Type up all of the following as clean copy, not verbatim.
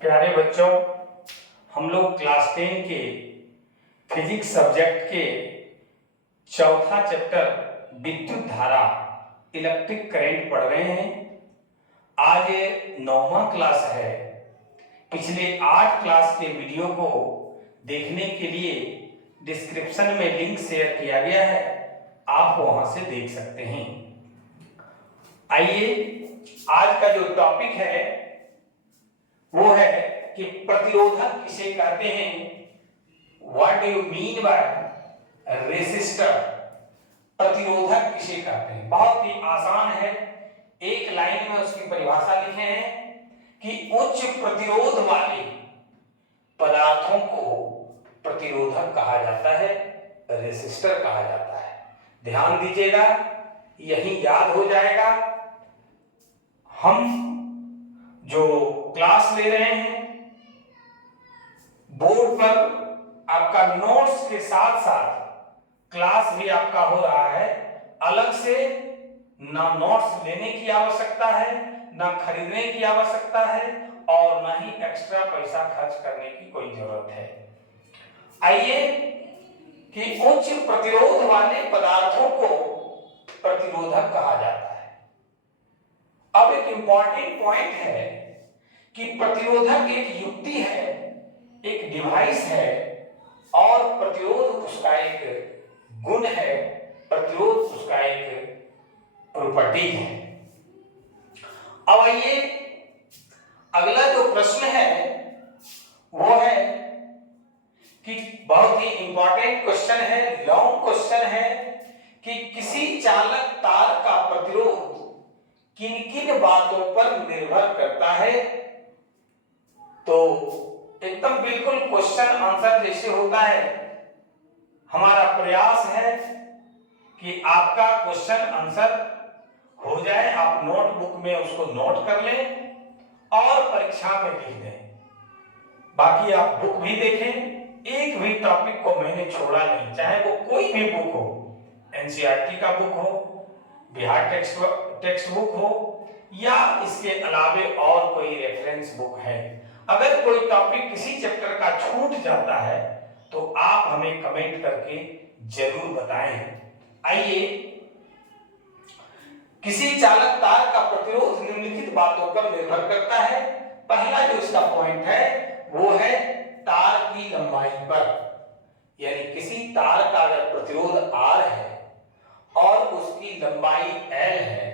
प्यारे बच्चों, हम लोग क्लास 10 के फिजिक्स सब्जेक्ट के चौथा चैप्टर विद्युत धारा इलेक्ट्रिक करंट पढ़ रहे हैं। आज 9वां क्लास है। पिछले 8 क्लास के वीडियो को देखने के लिए डिस्क्रिप्शन में लिंक शेयर किया गया है, आप वहां से देख सकते हैं। आइए, आज का जो टॉपिक है वो है कि प्रतिरोधक किसे कहते हैं। What do you mean by resistor? प्रतिरोधक किसे कहते हैं? बहुत ही आसान है, एक लाइन में उसकी परिभाषा लिखे हैं कि उच्च प्रतिरोध वाले पदार्थों को प्रतिरोधक कहा जाता है, रेसिस्टर कहा जाता है। ध्यान दीजिएगा, यही याद हो जाएगा। हम जो क्लास ले रहे हैं बोर्ड पर, आपका नोट्स के साथ साथ क्लास भी आपका हो रहा है। अलग से ना नोट्स लेने की आवश्यकता है, ना खरीदने की आवश्यकता है, और ना ही एक्स्ट्रा पैसा खर्च करने की कोई जरूरत है। आइए कि उच्च प्रतिरोध वाले पदार्थों को प्रतिरोधक कहा जाता है। अब एक इंपॉर्टेंट पॉइंट है कि प्रतिरोधक एक युक्ति है, एक डिवाइस है, और प्रतिरोध उसका एक गुण है, प्रतिरोध उसका एक प्रॉपर्टी है। अब आइए, अगला जो प्रश्न है वो है कि बहुत ही इंपॉर्टेंट क्वेश्चन है, लॉन्ग क्वेश्चन है कि किसी चालक तार का प्रतिरोध किन किन बातों पर निर्भर करता है। तो एकदम बिल्कुल क्वेश्चन आंसर जैसे होता है। हमारा प्रयास है कि आपका क्वेश्चन आंसर हो जाए, आप नोटबुक में उसको नोट कर लें और परीक्षा में लिख दें। बाकी आप बुक भी देखें, एक भी टॉपिक को मैंने छोड़ा नहीं, चाहे वो कोई भी बुक हो, एनसीईआरटी का बुक हो, बिहार टेक्स्ट बुक हो, या इसके अलावे और कोई रेफरेंस बुक है। अगर कोई टॉपिक किसी चैप्टर का छूट जाता है तो आप हमें कमेंट करके जरूर बताएं। आइए, किसी चालक तार का प्रतिरोध निम्नलिखित बातों पर निर्भर करता है। पहला जो इसका पॉइंट है वो है तार की लंबाई पर। यानी किसी तार का अगर प्रतिरोध R है और उसकी लंबाई L है,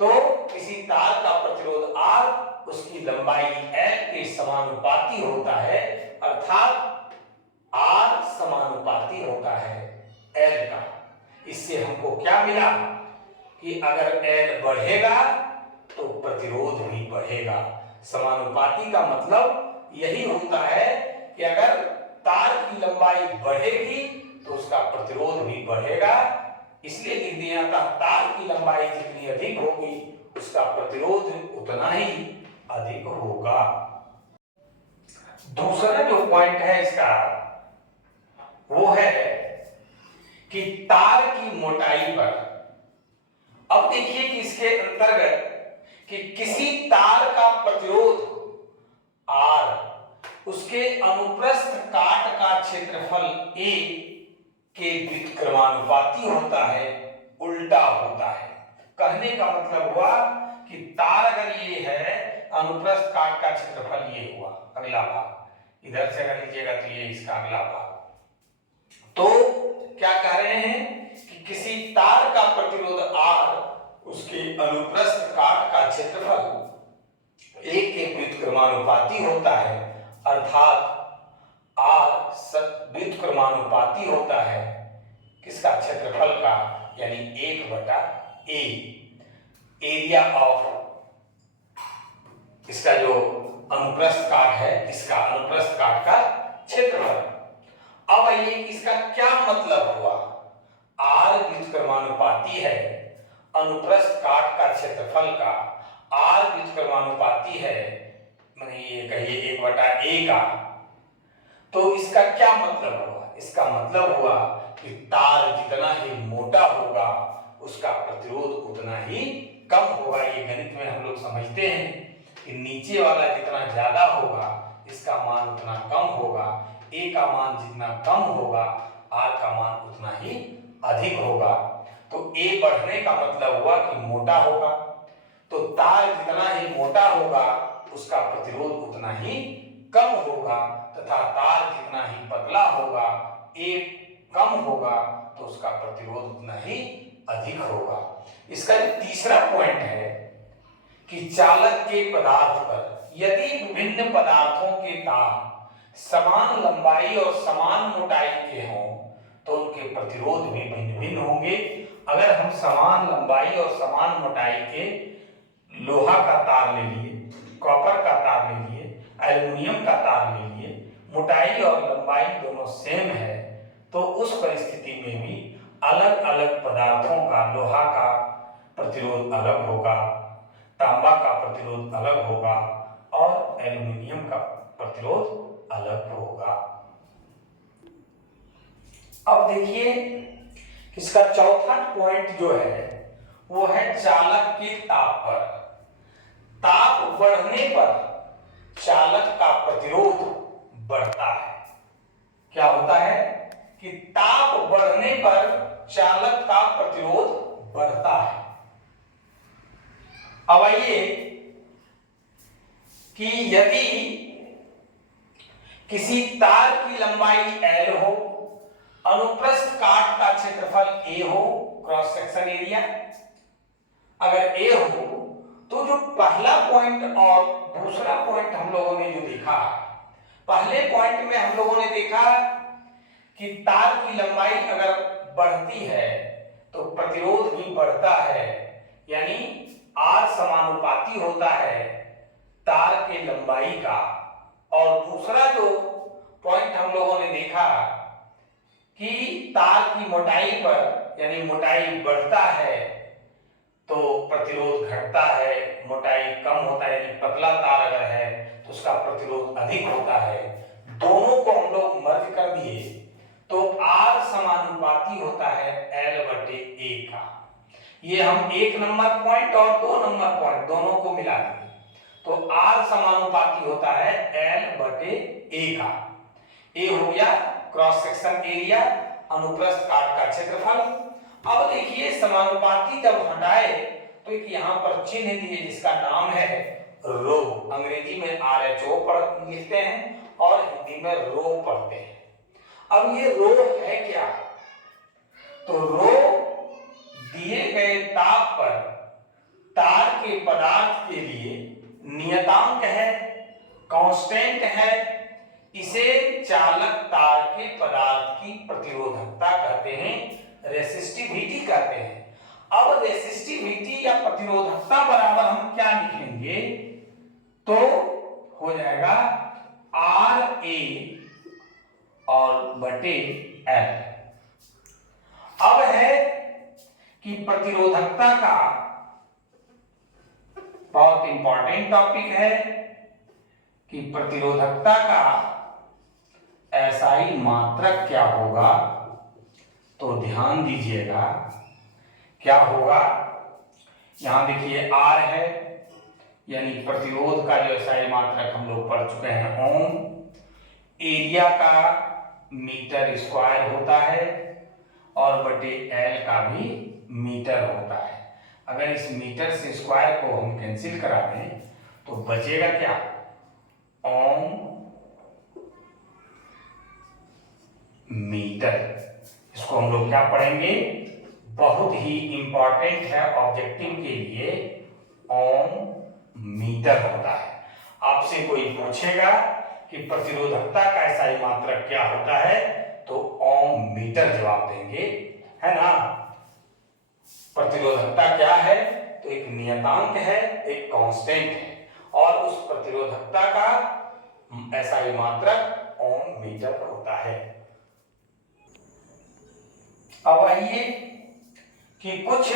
तो किसी तार का प्रतिरोध R उसकी लंबाई L के समानुपाती होता है, अर्थात R समानुपाती होता है L का। इससे हमको क्या मिला कि अगर L बढ़ेगा तो प्रतिरोध भी बढ़ेगा। समानुपाती का मतलब यही होता है कि अगर तार की लंबाई बढ़ेगी तो उसका प्रतिरोध भी बढ़ेगा। इसलिए लिख दिया था, तार की लंबाई जितनी अधिक होगी उसका प्रतिरोध उतना ही अधिक होगा। दूसरा जो पॉइंट है इसका वो है कि तार की मोटाई पर। अब देखिए कि इसके अंतर्गत कि किसी तार का प्रतिरोध R उसके अनुप्रस्थ काट का क्षेत्रफल A के व्युत्क्रमानुपाती होता है, उल्टा होता है। कहने का मतलब हुआ कि तार अगर ये है, अनुप्रस्थ काट का क्षेत्रफल ये हुआ, अगला भाग इधर से अगर लीजिएगा तो ये इसका अगला भाग। तो क्या कह रहे हैं कि किसी तार का प्रतिरोध R उसके अनुप्रस्थ काट का क्षेत्रफल A के व्युत्क्रमानुपाती होता है, अर्थात R व्युत्क्रमानुपाती होता है किसका? क्षेत्रफल का, यानी 1/A। एरिया ऑफ इसका जो अनुप्रस्थ काट है, इसका अनुप्रस्थ काट का क्षेत्रफल। अब आइए इसका क्या मतलब हुआ। R व्युत्क्रमानुपाती है अनुप्रस्थ काट का क्षेत्रफल का, R व्युत्क्रमानुपाती है माने ये कहिए 1/A का। तो इसका क्या मतलब हुआ? इसका मतलब हुआ कि तार जितना ही मोटा होगा उसका प्रतिरोध उतना ही कम होगा। ये गणित में हम लोग समझते हैं। कि नीचे वाला जितना ज्यादा होगा इसका मान उतना कम होगा, ए का मान जितना कम होगा आर का मान उतना ही अधिक होगा। तो ए बढ़ने का मतलब हुआ कि मोटा होगा, तो तार जितना ही मोटा होगा उसका प्रतिरोध उतना ही कम होगा, तथा तार जितना ही पतला होगा, ए कम होगा, तो उसका प्रतिरोध उतना ही अधिक होगा। इसका जो तीसरा पॉइंट है कि चालक के पदार्थ पर यदि विभिन्न पदार्थों के तार समान लंबाई और समान मोटाई के हों तो उनके प्रतिरोध भी भिन्न भिन्न होंगे। अगर हम समान लंबाई और समान मोटाई के लोहा का तार ले लिए, कॉपर का तार ले लिए, एल्युमिनियम का तार ले लिए, मोटाई और लंबाई दोनों सेम है, तो उस परिस्थिति में भी अलग अलग पदार्थों का लोहा का प्रतिरोध अलग होगा, तांबा का प्रतिरोध अलग होगा और एल्युमिनियम का प्रतिरोध अलग होगा। अब देखिए इसका चौथा पॉइंट जो है वो है चालक के ताप पर। ताप बढ़ने पर चालक का प्रतिरोध बढ़ता है। क्या होता है कि ताप बढ़ने पर चालक का प्रतिरोध बढ़ता है। अब आइए कि यदि किसी तार की लंबाई L हो, अनुप्रस्थ काट का क्षेत्रफल A हो, क्रॉस सेक्शन एरिया अगर A हो, तो जो पहला पॉइंट और दूसरा पॉइंट हम लोगों ने जो देखा, पहले पॉइंट में हम लोगों ने देखा कि तार की लंबाई अगर बढ़ती है तो प्रतिरोध भी बढ़ता है, यानी R समानुपाती होता है तार के लंबाई का। और दूसरा जो पॉइंट हम लोगों ने देखा कि तार की मोटाई पर यानी मोटाई बढ़ता है तो प्रतिरोध घटता है, मोटाई कम होता है, यानी पतला तार अगर है तो उसका प्रतिरोध अधिक होता है। दोनों को हम लोग मर्ज कर दिए तो R समानुपाती होता है L/A का। ये हम 1 नंबर पॉइंट और 2 नंबर पॉइंट दोनों को मिला देंगे तो R समानुपाती होता है L/A का। A हो गया क्रॉस सेक्शन एरिया, अनुप्रस्थ काट का क्षेत्रफल। अब देखिए समानुपाती जब हटाए तो एक यहाँ पर चिन्ह दिए जिसका नाम है रो, अंग्रेजी में RHO पढ़ लिखते हैं और हिंदी में रो पढ़ते हैं। अब ये रो है क्या? तो रो दिए गए ताप पर तार के पदार्थ के लिए नियतांक है, कांस्टेंट है। इसे चालक तार के पदार्थ की प्रतिरोधकता कहते हैं, रेसिस्टिविटी कहते हैं। अब रेसिस्टिविटी या प्रतिरोधकता बराबर हम क्या लिखेंगे तो हो जाएगा RA और बटे L। अब है कि प्रतिरोधकता का बहुत इंपॉर्टेंट टॉपिक है कि प्रतिरोधकता का SI मात्रक क्या होगा। तो ध्यान दीजिएगा क्या होगा। यहां देखिए R है यानी प्रतिरोध का जो SI मात्रक हम लोग पढ़ चुके हैं ओम, एरिया का मीटर स्क्वायर होता है और बटे L का भी मीटर होता है। अगर इस मीटर से स्क्वायर को हम कैंसिल करा दें तो बचेगा क्या, ओम मीटर। इसको हम लोग क्या पढ़ेंगे, बहुत ही इंपॉर्टेंट है ऑब्जेक्टिव के लिए, ओम मीटर होता है। आपसे कोई पूछेगा कि प्रतिरोधकता का SI मात्रक क्या होता है तो ओम मीटर जवाब देंगे, है ना। प्रतिरोधकता क्या है तो एक नियतांक है, एक कांस्टेंट है और उस प्रतिरोधकता का SI मात्रक ओम मीटर होता है। अब आइए कि कुछ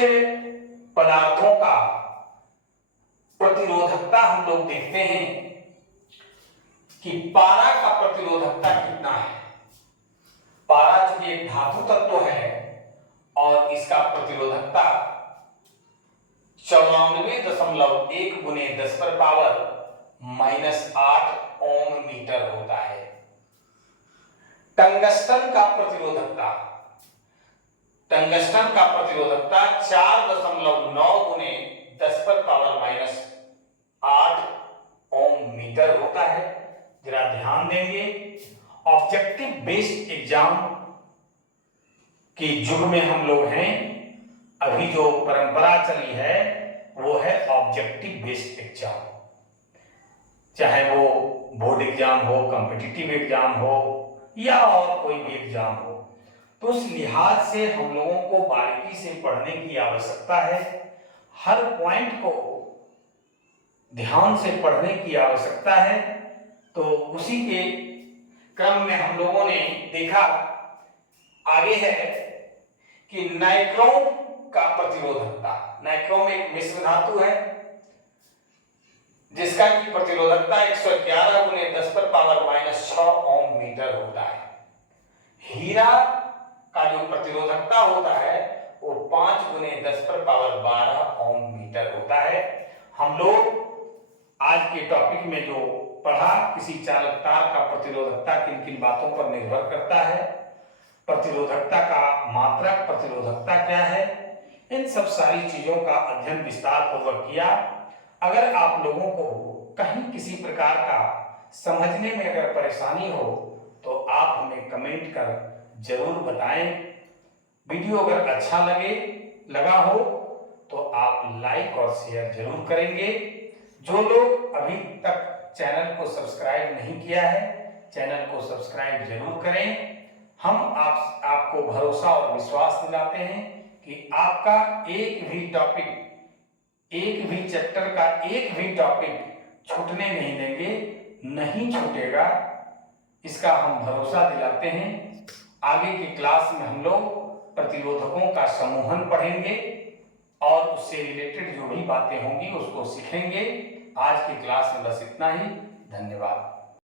पदार्थों का प्रतिरोधकता हम लोग देखते हैं कि पारा का प्रतिरोधकता कितना है। पारा चूंकि एक धातु तत्व है और इसका प्रतिरोधकता 94.1 × 10⁻³ -8 ओम मीटर होता है। टंगस्टन का प्रतिरोधकता 4.9 गुने 10⁻⁸ ओम मीटर होता है। जरा ध्यान देंगे, ऑब्जेक्टिव बेस्ड एग्जाम के युग में हम लोग हैं। अभी जो परंपरा चली है वो है ऑब्जेक्टिव बेस्ड एग्जाम, चाहे वो बोर्ड एग्जाम हो, कॉम्पिटिटिव एग्जाम हो या और कोई भी एग्जाम हो। तो उस लिहाज से हम लोगों को बारीकी से पढ़ने की आवश्यकता है, हर पॉइंट को ध्यान से पढ़ने की आवश्यकता है। तो उसी के क्रम में हम लोगों ने देखा आगे है कि नाइक्रोम का प्रतिरोधकता। नाइक्रोम एक मिश्र धातु है जिसका की प्रतिरोधकता 111 गुने 10⁻⁶ ओम मीटर होता है। हीरा का जो प्रतिरोधकता होता है वो 5 गुने 10⁻12 ओम मीटर होता है। हम लोग आज के टॉपिक में जो पढ़ा, किसी चालक तार का प्रतिरोधकता किन किन बातों पर निर्भर करता है, प्रतिरोधकता का मात्रक, प्रतिरोधकता क्या है, इन सब सारी चीजों का अध्ययन विस्तार पूर्वक किया। अगर आप लोगों को कहीं किसी प्रकार का समझने में अगर परेशानी हो तो आप हमें कमेंट कर जरूर बताएं। वीडियो अगर अच्छा लगा हो तो आप लाइक और शेयर जरूर करेंगे। जो लोग अभी तक चैनल को सब्सक्राइब नहीं किया है, चैनल को सब्सक्राइब जरूर करें। हम आपको भरोसा और विश्वास दिलाते हैं कि आपका एक भी टॉपिक, एक भी चैप्टर का एक भी टॉपिक छूटने नहीं देंगे, नहीं छूटेगा, इसका हम भरोसा दिलाते हैं। आगे की क्लास में हम लोग प्रतिरोधकों का समूहन पढ़ेंगे और उससे रिलेटेड जो भी बातें होंगी उसको सीखेंगे। आज की क्लास में बस इतना ही। धन्यवाद।